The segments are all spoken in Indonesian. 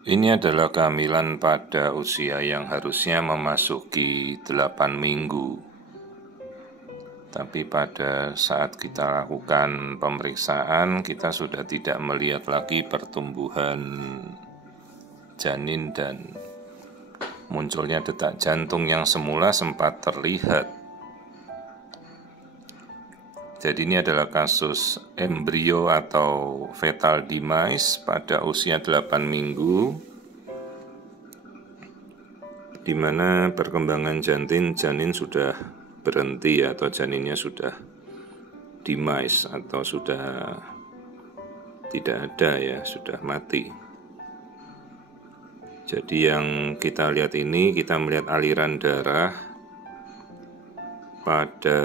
Ini adalah kehamilan pada usia yang harusnya memasuki 8 minggu. Tapi pada saat kita lakukan pemeriksaan, kita sudah tidak melihat lagi pertumbuhan janin dan munculnya detak jantung yang semula sempat terlihat. Jadi ini adalah kasus embrio atau fetal demise pada usia 8 minggu, di mana perkembangan janin sudah berhenti atau janinnya sudah demise atau sudah tidak ada ya, sudah mati. Jadi yang kita lihat ini, kita melihat aliran darah pada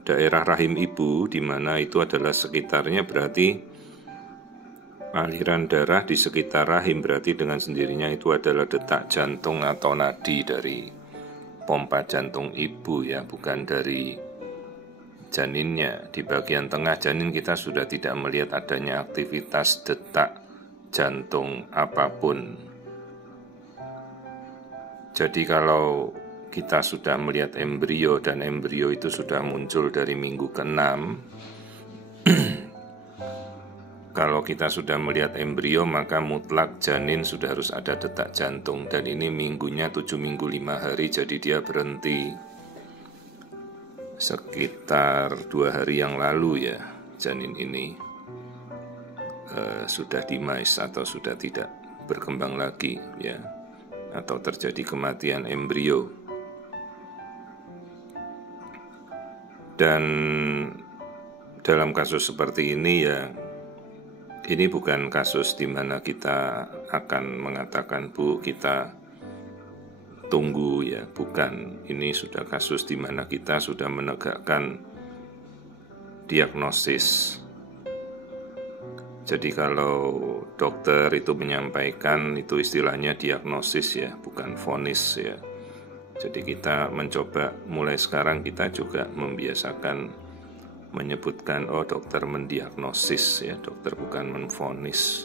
daerah rahim ibu, di mana itu adalah sekitarnya, berarti aliran darah di sekitar rahim, berarti dengan sendirinya itu adalah detak jantung atau nadi dari pompa jantung ibu ya, bukan dari janinnya. Di bagian tengah janin kita sudah tidak melihat adanya aktivitas detak jantung apapun. Jadi kalau kita sudah melihat embrio dan embrio itu sudah muncul dari minggu ke-6, kalau kita sudah melihat embrio maka mutlak janin sudah harus ada detak jantung, dan ini minggunya 7 minggu 5 hari, jadi dia berhenti sekitar 2 hari yang lalu ya. Janin ini sudah demise atau sudah tidak berkembang lagi ya, atau terjadi kematian embrio. Dan dalam kasus seperti ini ya, ini bukan kasus di mana kita akan mengatakan, Bu, kita tunggu ya, bukan. Ini sudah kasus di mana kita sudah menegakkan diagnosis. Jadi kalau dokter itu menyampaikan, itu istilahnya diagnosis ya, bukan vonis ya. Jadi kita mencoba mulai sekarang, kita juga membiasakan menyebutkan, oh dokter mendiagnosis ya, dokter bukan menvonis.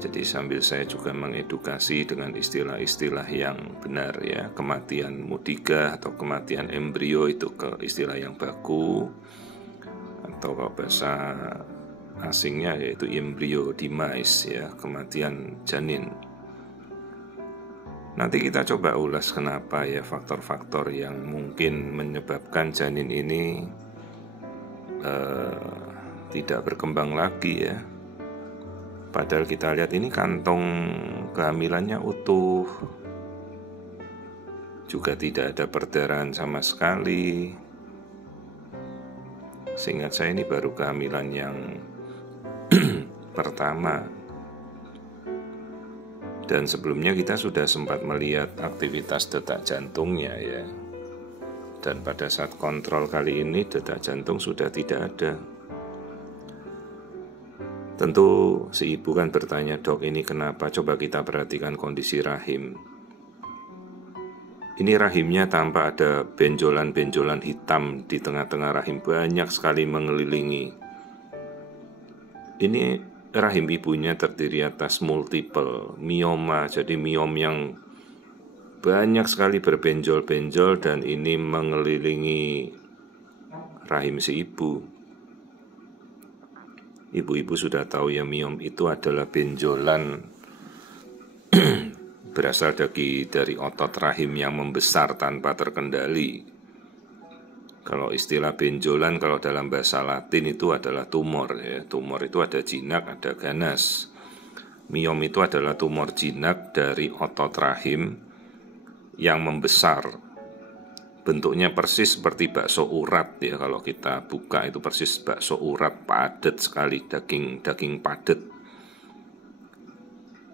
Jadi sambil saya juga mengedukasi dengan istilah-istilah yang benar ya, kematian mudiga atau kematian embrio itu ke istilah yang baku, atau kalau bahasa asingnya yaitu embryo demise ya, kematian janin. Nanti kita coba ulas kenapa ya faktor-faktor yang mungkin menyebabkan janin ini tidak berkembang lagi ya. Padahal kita lihat ini kantong kehamilannya utuh, juga tidak ada perdarahan sama sekali. Seingat saya ini baru kehamilan yang pertama. Dan sebelumnya kita sudah sempat melihat aktivitas detak jantungnya ya. Dan pada saat kontrol kali ini detak jantung sudah tidak ada. Tentu si ibu kan bertanya, dok ini kenapa? Coba kita perhatikan kondisi rahim. Ini rahimnya tampak ada benjolan-benjolan hitam di tengah-tengah rahim, banyak sekali mengelilingi. Ini rahim ibunya terdiri atas multiple mioma, jadi miom yang banyak sekali berbenjol-benjol, dan ini mengelilingi rahim si ibu. Ibu-ibu sudah tahu ya, miom itu adalah benjolan berasal dari otot rahim yang membesar tanpa terkendali. Kalau istilah benjolan kalau dalam bahasa Latin itu adalah tumor ya. Tumor itu ada jinak, ada ganas. Miom itu adalah tumor jinak dari otot rahim yang membesar. Bentuknya persis seperti bakso urat ya. Kalau kita buka itu persis bakso urat, padat sekali, daging padat.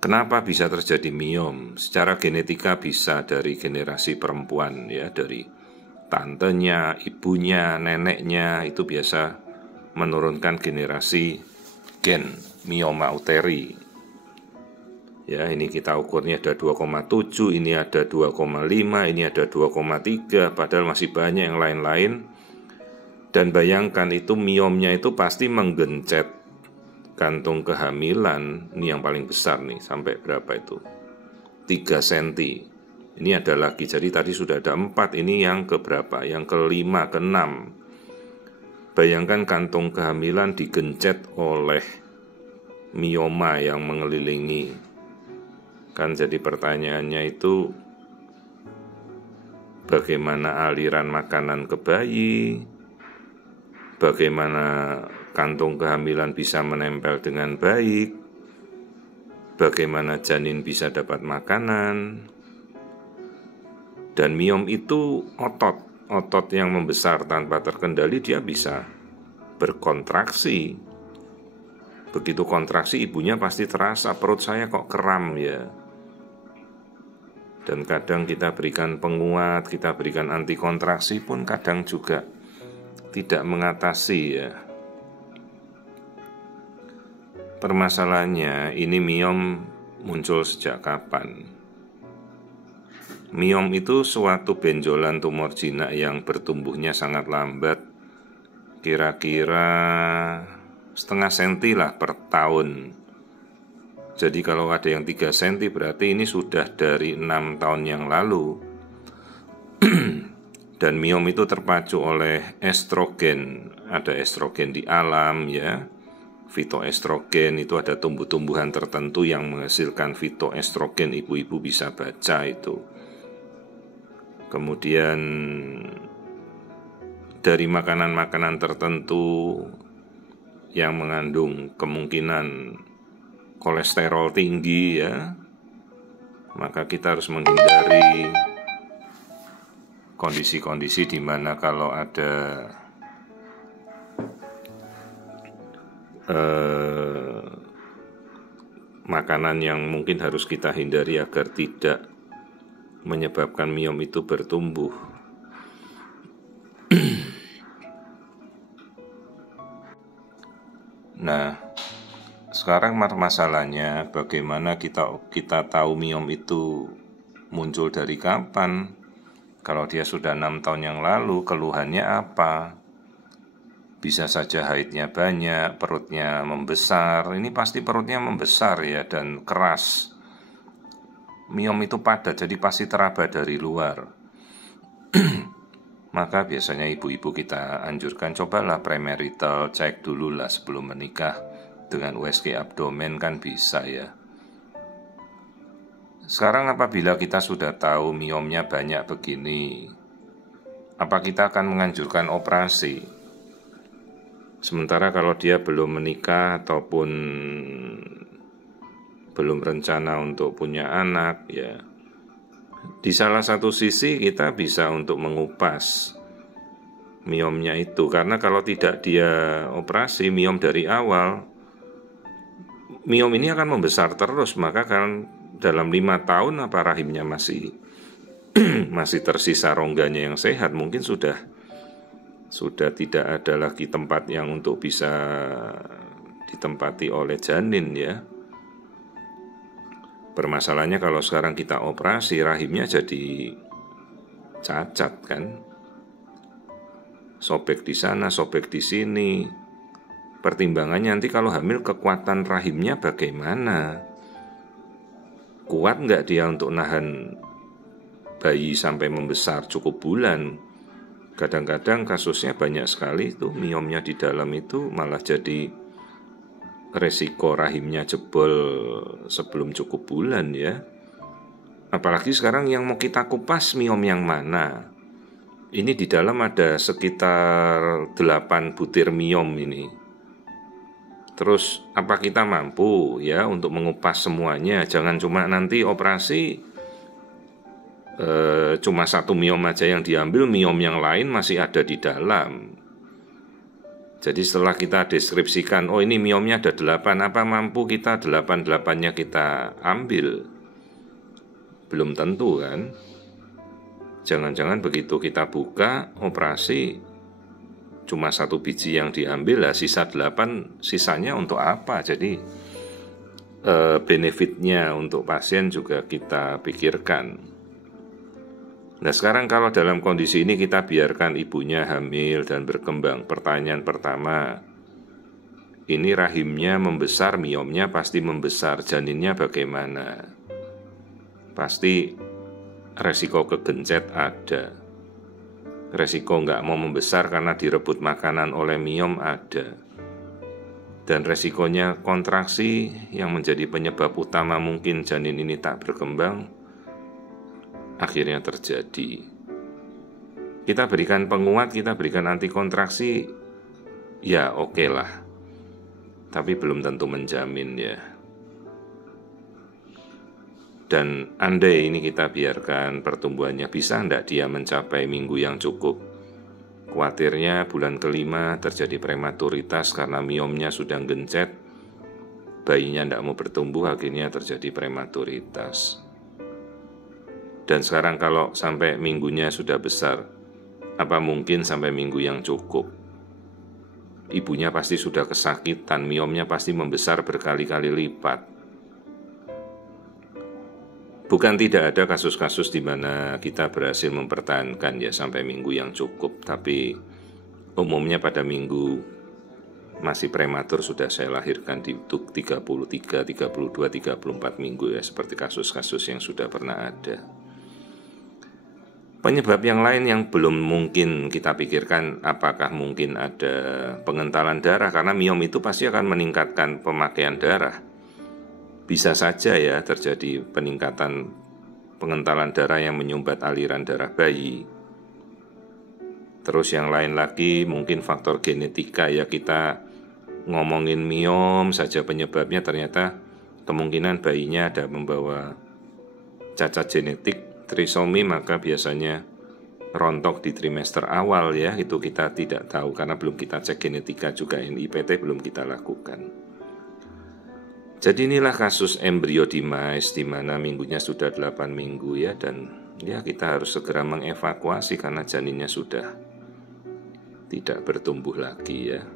Kenapa bisa terjadi miom? Secara genetika bisa dari generasi perempuan ya, dari tantenya, ibunya, neneknya, itu biasa menurunkan generasi gen mioma uteri. Ya, ini kita ukurnya ada 2,7, ini ada 2,5, ini ada 2,3, padahal masih banyak yang lain-lain. Dan bayangkan itu miomnya itu pasti menggencet kantung kehamilan, ini yang paling besar nih, sampai berapa itu? 3 cm. Ini ada lagi, jadi tadi sudah ada 4, ini yang keberapa? Yang kelima, keenam. Bayangkan kantung kehamilan digencet oleh mioma yang mengelilingi. Kan jadi pertanyaannya itu, bagaimana aliran makanan ke bayi? Bagaimana kantung kehamilan bisa menempel dengan baik? Bagaimana janin bisa dapat makanan? Dan miom itu otot yang membesar tanpa terkendali, dia bisa berkontraksi. Begitu kontraksi, ibunya pasti terasa, perut saya kok kram ya. Dan kadang kita berikan penguat, kita berikan anti kontraksi pun kadang juga tidak mengatasi ya. Permasalahannya, ini miom muncul sejak kapan? Miom itu suatu benjolan tumor jinak yang bertumbuhnya sangat lambat, kira-kira setengah senti lah per tahun. Jadi kalau ada yang 3 cm berarti ini sudah dari 6 tahun yang lalu. Dan miom itu terpacu oleh estrogen. Ada estrogen di alam ya. Fitoestrogen itu ada tumbuh-tumbuhan tertentu yang menghasilkan fitoestrogen. Ibu-ibu bisa baca itu. Kemudian dari makanan-makanan tertentu yang mengandung kemungkinan kolesterol tinggi ya, maka kita harus menghindari kondisi-kondisi di mana kalau ada makanan yang mungkin harus kita hindari agar tidak menyebabkan miom itu bertumbuh. Nah, sekarang masalahnya bagaimana kita tahu miom itu muncul dari kapan? Kalau dia sudah 6 tahun yang lalu, keluhannya apa? Bisa saja haidnya banyak, perutnya membesar. Ini pasti perutnya membesar ya, dan keras. Miom itu padat, jadi pasti teraba dari luar. Maka biasanya ibu-ibu kita anjurkan, cobalah premarital, cek dulu lah sebelum menikah. Dengan USG abdomen kan bisa ya. Sekarang apabila kita sudah tahu miomnya banyak begini, apa kita akan menganjurkan operasi? Sementara kalau dia belum menikah ataupun belum rencana untuk punya anak ya, di salah satu sisi kita bisa untuk mengupas miomnya itu. Karena kalau tidak dia operasi miom dari awal, miom ini akan membesar terus. Maka kan dalam 5 tahun apa rahimnya masih tersisa rongganya yang sehat, mungkin sudah tidak ada lagi tempat yang untuk bisa ditempati oleh janin ya. Permasalahannya kalau sekarang kita operasi, rahimnya jadi cacat kan, sobek di sana, sobek di sini. Pertimbangannya nanti kalau hamil, kekuatan rahimnya bagaimana? Kuat nggak dia untuk nahan bayi sampai membesar cukup bulan? Kadang-kadang kasusnya banyak sekali tuh, miomnya di dalam itu malah jadi resiko rahimnya jebol sebelum cukup bulan ya. Apalagi sekarang yang mau kita kupas miom yang mana? Ini di dalam ada sekitar 8 butir miom ini. Terus apa kita mampu ya untuk mengupas semuanya? Jangan cuma nanti operasi cuma 1 miom aja yang diambil, miom yang lain masih ada di dalam. Jadi setelah kita deskripsikan, oh ini miomnya ada 8, apa mampu kita 8-8-nya kita ambil? Belum tentu kan. Jangan-jangan begitu kita buka operasi cuma 1 biji yang diambil lah, sisa 8 sisanya untuk apa? Jadi benefitnya untuk pasien juga kita pikirkan. Nah sekarang kalau dalam kondisi ini kita biarkan ibunya hamil dan berkembang, pertanyaan pertama, ini rahimnya membesar, miomnya pasti membesar, janinnya bagaimana? Pasti resiko kegencet ada. Resiko nggak mau membesar karena direbut makanan oleh miom ada. Dan resikonya kontraksi yang menjadi penyebab utama mungkin janin ini tak berkembang, akhirnya terjadi. Kita berikan penguat, kita berikan anti kontraksi, ya oke lah. Tapi belum tentu menjamin ya. Dan andai ini kita biarkan pertumbuhannya, bisa enggak dia mencapai minggu yang cukup? Khawatirnya bulan kelima terjadi prematuritas karena miomnya sudah gencet, bayinya enggak mau bertumbuh, akhirnya terjadi prematuritas. Dan sekarang kalau sampai minggunya sudah besar, apa mungkin sampai minggu yang cukup? Ibunya pasti sudah kesakitan, miomnya pasti membesar berkali-kali lipat. Bukan tidak ada kasus-kasus di mana kita berhasil mempertahankan ya sampai minggu yang cukup, tapi umumnya pada minggu masih prematur sudah saya lahirkan di 33, 32, 34 minggu ya, seperti kasus-kasus yang sudah pernah ada. Penyebab yang lain yang belum mungkin kita pikirkan, apakah mungkin ada pengentalan darah, karena miom itu pasti akan meningkatkan pemakaian darah. Bisa saja ya terjadi peningkatan pengentalan darah yang menyumbat aliran darah bayi. Terus yang lain lagi mungkin faktor genetika ya, kita ngomongin miom saja penyebabnya, ternyata kemungkinan bayinya ada membawa cacat genetik trisomi, maka biasanya rontok di trimester awal ya, itu kita tidak tahu karena belum kita cek genetika juga, NIPT belum kita lakukan. Jadi inilah kasus embrio demise di mana minggunya sudah 8 minggu ya, dan ya kita harus segera mengevakuasi karena janinnya sudah tidak bertumbuh lagi ya.